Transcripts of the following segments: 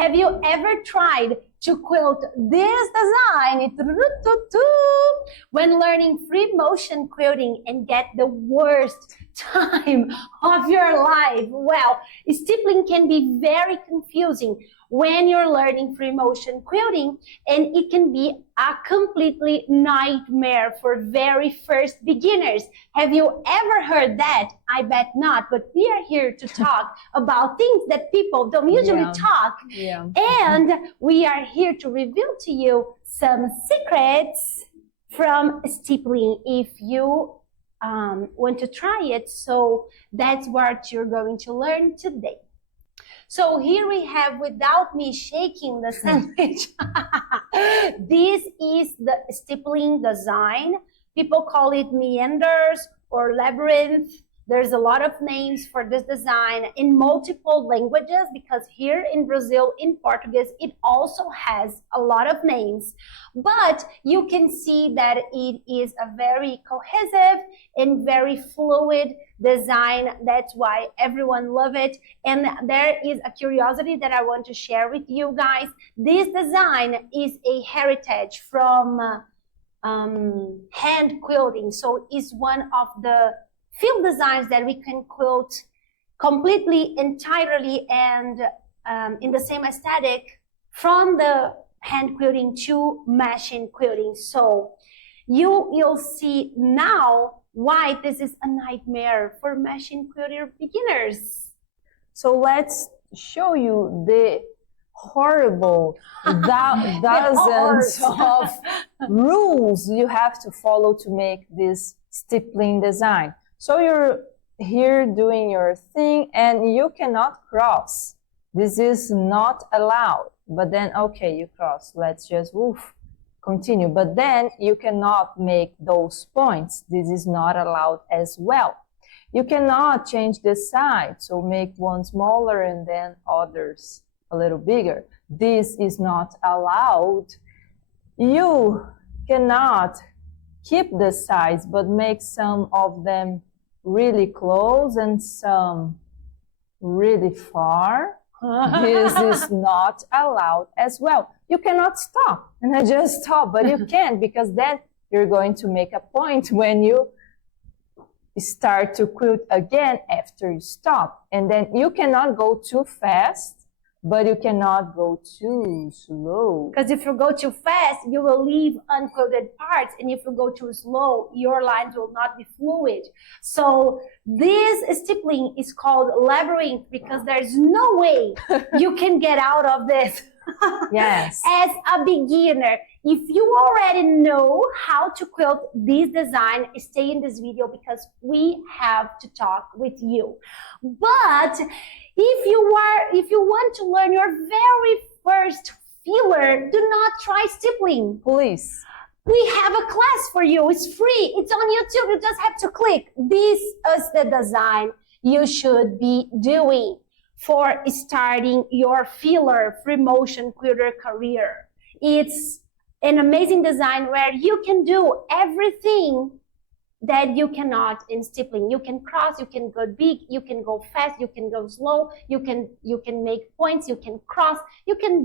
Have you ever tried to quilt this design when learning free motion quilting and get the worst time of your life? Well, stippling can be very confusing when you're learning free motion quilting, and it can be a completely nightmare for very first beginners. Have you ever heard that? I bet not, but we are here to talk about things that people don't usually talk. And we are here to reveal to you some secrets from stippling if you want to try it. So that's what you're going to learn today. So here we have, without me shaking the sandwich, this is the stippling design. People call it meanders or labyrinth. There's a lot of names for this design in multiple languages, because here in Brazil, in Portuguese, it also has a lot of names. But you can see that it is a very cohesive and very fluid design. That's why everyone loves it. And there is a curiosity that I want to share with you guys. This design is a heritage from hand quilting. So it's one of the few designs that we can quilt completely, entirely, and in the same aesthetic from the hand quilting to machine quilting. So you'll see now why this is a nightmare for machine quilter beginners. So let's show you the horrible dozens of rules you have to follow to make this stippling design. So you're here doing your thing and you cannot cross. This is not allowed. But then, okay, you cross. Let's just continue. But then you cannot make those points. This is not allowed as well. You cannot change the side. So make one smaller and then others a little bigger. This is not allowed. You cannot keep the sides, but make some of them really close and some really far. This is not allowed as well. You cannot stop and I just stop, but you can't, because then you're going to make a point when you start to quilt again after you stop. And then you cannot go too fast, but you cannot go too slow. Because if you go too fast, you will leave unquilted parts. And if you go too slow, your lines will not be fluid. So this stippling is called labyrinth because there's no way you can get out of this. Yes. As a beginner, if you already know how to quilt this design, stay in this video because we have to talk with you. But if you want to learn your very first feeler, do not try stippling. Please. We have a class for you. It's free. It's on YouTube. You just have to click. This is the design you should be doing for starting your feeler free motion quilter career. It's an amazing design where you can do everything that you cannot in stippling. You can cross, you can go big, you can go fast, you can go slow, you can make points, you can cross, you can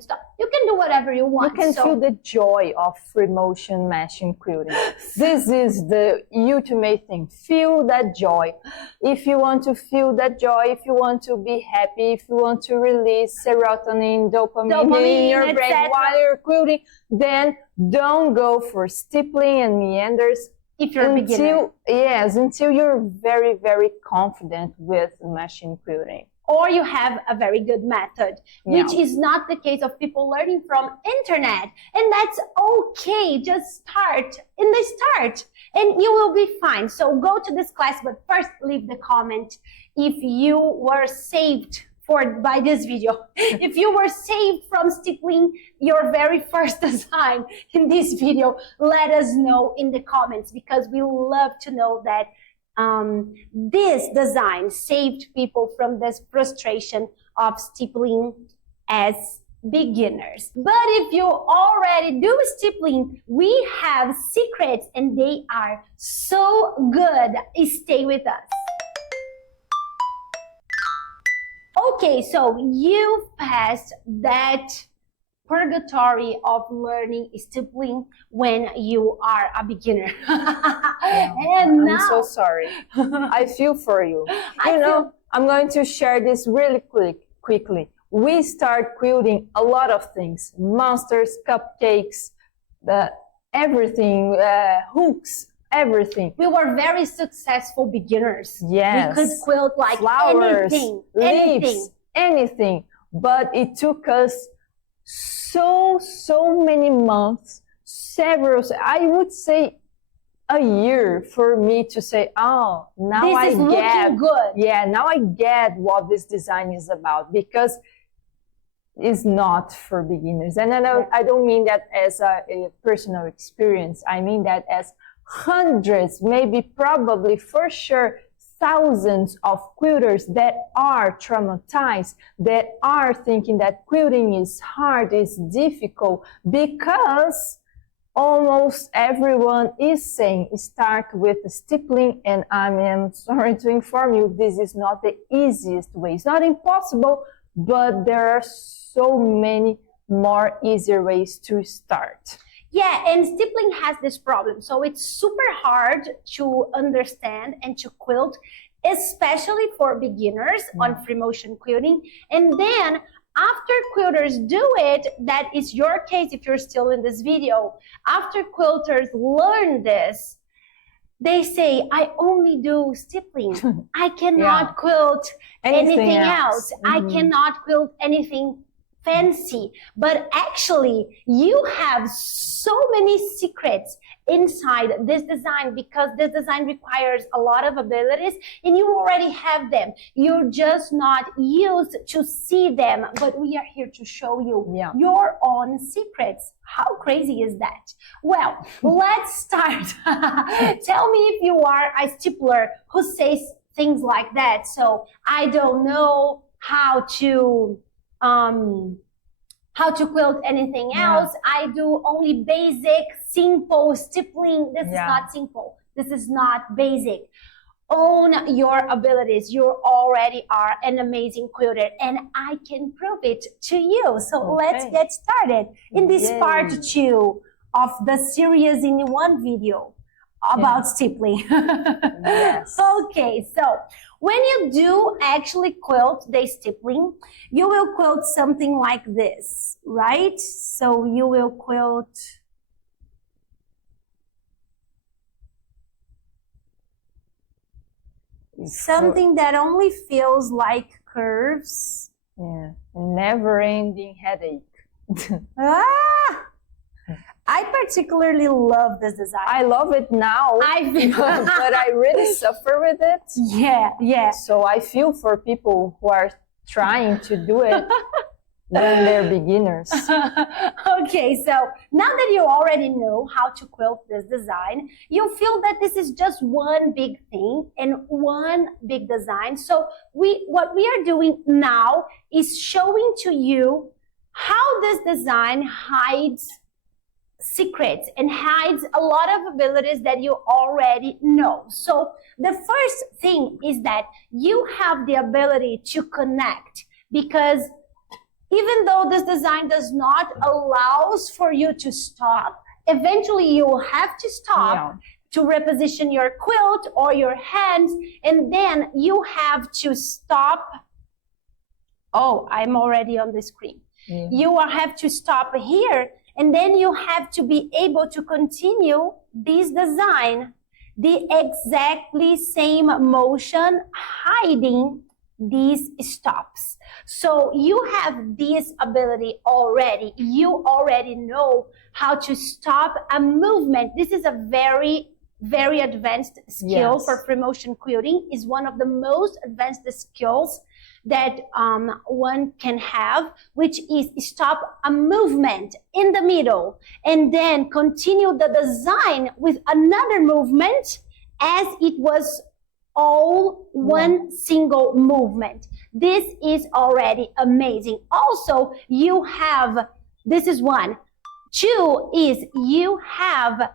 stop, you can do whatever you want. You can feel the joy of free motion machine quilting. This is the ultimate thing. Feel that joy. If you want to feel that joy, if you want to be happy, if you want to release serotonin, dopamine in your brain while you're quilting, then don't go for stippling and meanders. If you're a beginner. Yes, until you're very, very confident with machine quilting. Or you have a very good method, which is not the case of people learning from internet. And that's okay. Just start in the start and you will be fine. So go to this class, but first leave the comment if you were saved by this video. If you were saved from stippling your very first design in this video, let us know in the comments, because we love to know that this design saved people from this frustration of stippling as beginners. But if you already do stippling, we have secrets and they are so good. Stay with us. Okay, so you passed that purgatory of learning stippling when you are a beginner. And I'm now so sorry. I feel for you. I feel- I'm going to share this really quickly. We start quilting a lot of things: monsters, cupcakes, everything, hooks, everything. we were very successful beginners. Yes. We could quilt like Flowers, anything. leaves, anything. But it took us so many months, I would say a year, for me to say, oh, now This is looking good. Yeah, now I get what this design is about, because it's not for beginners. And I don't mean that as a personal experience. I mean that as hundreds, maybe probably for sure thousands of quilters that are traumatized, that are thinking that quilting is hard, is difficult, because almost everyone is saying start with stippling. And I am sorry to inform you, this is not the easiest way. It's not impossible, but there are so many more easier ways to start. Yeah, and stippling has this problem. So it's super hard to understand and to quilt, especially for beginners on free motion quilting. And then after quilters do it, that is your case if you're still in this video, after quilters learn this, they say, I only do stippling. I cannot quilt anything else. I cannot quilt anything fancy. But actually, you have so many secrets inside this design, because this design requires a lot of abilities and you already have them. You're just not used to see them, but we are here to show you your own secrets. How crazy is that? Well, let's start. Tell me if you are a stippler who says things like that. So I don't know how to quilt anything else. I do only basic, simple stippling. This is not simple. This is not basic. Own your abilities. You already are an amazing quilter, and I can prove it to you. So let's get started in this part 2 of the series in one video about stippling. Okay, so when you do actually quilt the stippling, you will quilt something like this, right? So you will quilt something that only feels like curves. Yeah, never-ending headache. I particularly love this design. I love it now, but I really suffer with it. Yeah. So I feel for people who are trying to do it when they're beginners. Okay, so now that you already know how to quilt this design, you feel that this is just one big thing and one big design. So what we are doing now is showing to you how this design hides secrets and hides a lot of abilities that you already know. So the first thing is that you have the ability to connect, because even though this design does not allow for you to stop, eventually you will have to stop to reposition your quilt or your hands, and then you have to stop. Oh, I'm already on the screen. You will have to stop here, and then you have to be able to continue this design, the exactly same motion, hiding these stops. So you have this ability already. You already know how to stop a movement. This is a very advanced skill for free motion quilting. Is one of the most advanced skills that one can have, which is stop a movement in the middle and then continue the design with another movement as it was all one single movement. This is already amazing. Also, you have, this is 1. 2 is you have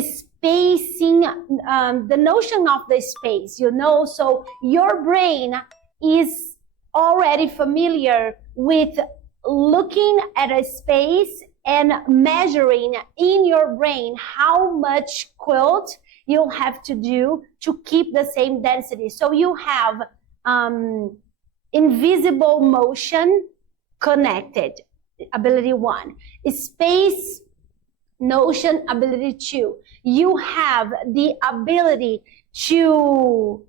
spacing, the notion of the space, so your brain is already familiar with looking at a space and measuring in your brain how much quilt you'll have to do to keep the same density. So you have invisible motion connected, ability 1. Space notion, ability 2. You have the ability to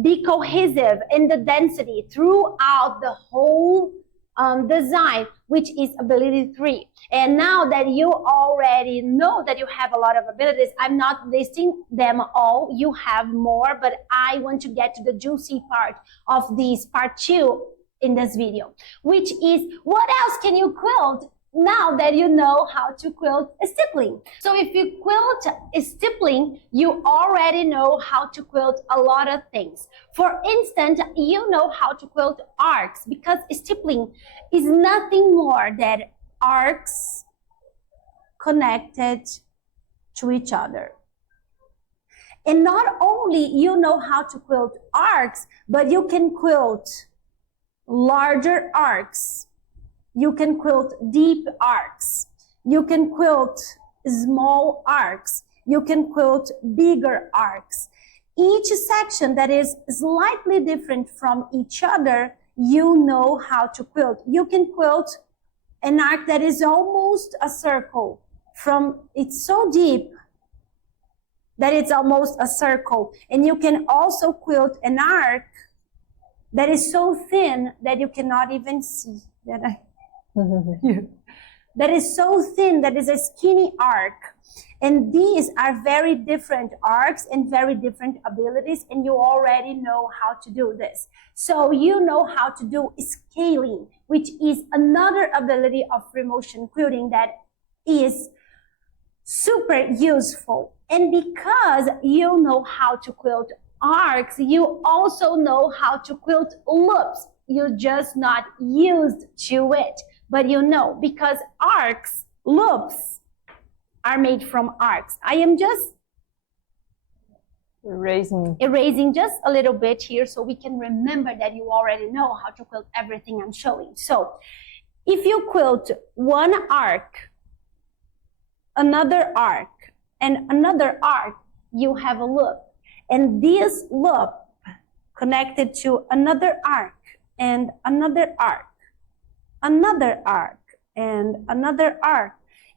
be cohesive in the density throughout the whole design, which is ability 3. And now that you already know that you have a lot of abilities, I'm not listing them all. You have more, but I want to get to the juicy part of this part 2 in this video, which is what else can you quilt now that you know how to quilt stippling. So if you quilt stippling, you already know how to quilt a lot of things. For instance, you know how to quilt arcs, because stippling is nothing more than arcs connected to each other. And not only you know how to quilt arcs, but you can quilt larger arcs. You can quilt deep arcs. You can quilt small arcs. You can quilt bigger arcs. Each section that is slightly different from each other, you know how to quilt. You can quilt an arc that is almost a circle. It's so deep that it's almost a circle. And you can also quilt an arc that is so thin that you cannot even see. That is so thin, that is a skinny arc. And these are very different arcs and very different abilities, and you already know how to do this. So you know how to do scaling, which is another ability of free motion quilting that is super useful. And because you know how to quilt arcs, you also know how to quilt loops. You're just not used to it, but you know, because arcs, loops are made from arcs. I am just erasing just a little bit here so we can remember that you already know how to quilt everything I'm showing. So if you quilt one arc, another arc, and another arc, you have a loop. And this loop connected to another arc, and another arc, and another arc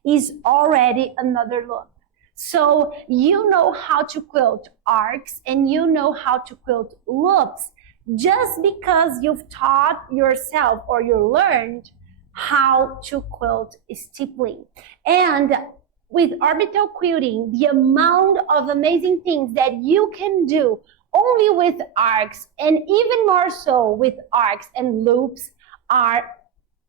is already another loop. So you know how to quilt arcs and you know how to quilt loops just because you've taught yourself or you learned how to quilt stippling. And with orbital quilting, the amount of amazing things that you can do only with arcs, and even more so with arcs and loops, are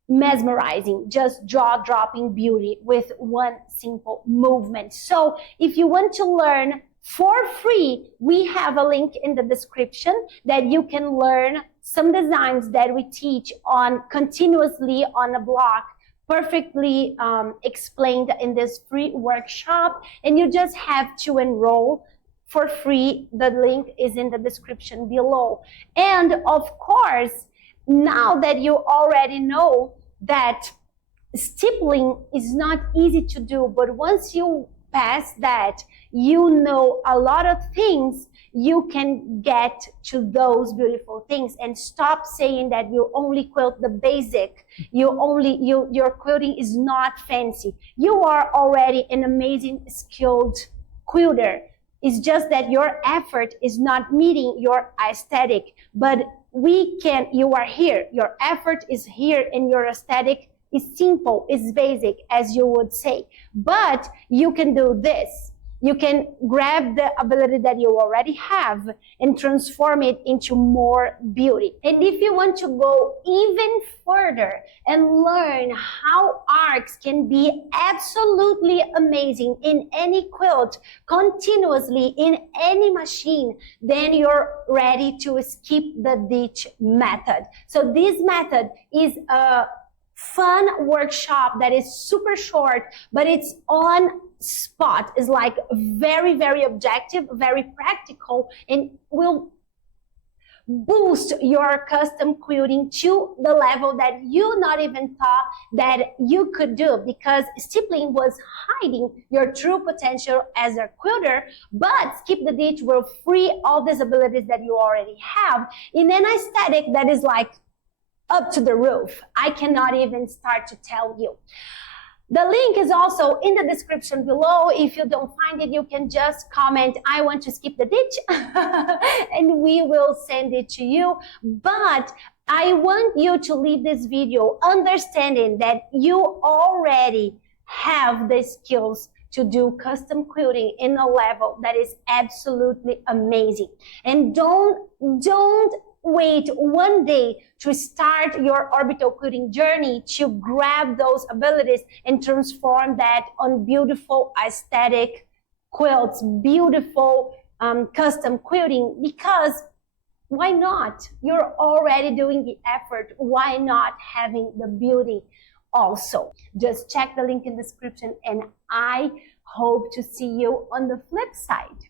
mesmerizing, just jaw-dropping beauty with one simple movement. So if you want to learn for free, we have a link in the description that you can learn some designs that we teach on continuously on a block, perfectly explained in this free workshop, and you just have to enroll for free. The link is in the description below. And of course, now that you already know that stippling is not easy to do, but once you pass that, you know a lot of things, you can get to those beautiful things and stop saying that you only quilt the basic. Your quilting is not fancy. You are already an amazing skilled quilter. It's just that your effort is not meeting your aesthetic, but you are here. Your effort is here and your aesthetic is simple, is basic, as you would say. But you can do this. You can grab the ability that you already have and transform it into more beauty. And if you want to go even further and learn how arcs can be absolutely amazing in any quilt, continuously in any machine, then you're ready to skip the ditch method. So this method is a fun workshop that is super short, but it's on spot. It's like very, very objective, very practical, and will boost your custom quilting to the level that you not even thought that you could do, because stippling was hiding your true potential as a quilter, but Skip the Ditch will free all these abilities that you already have in an aesthetic that is like up to the roof. I cannot even start to tell you. The link is also in the description below. If you don't find it, you can just comment, I want to skip the ditch, and we will send it to you. But I want you to leave this video understanding that you already have the skills to do custom quilting in a level that is absolutely amazing. And don't wait one day to start your orbital quilting journey to grab those abilities and transform that on beautiful aesthetic quilts, beautiful custom quilting, because why not? You're already doing the effort. Why not having the beauty also? Just check the link in the description, and I hope to see you on the flip side.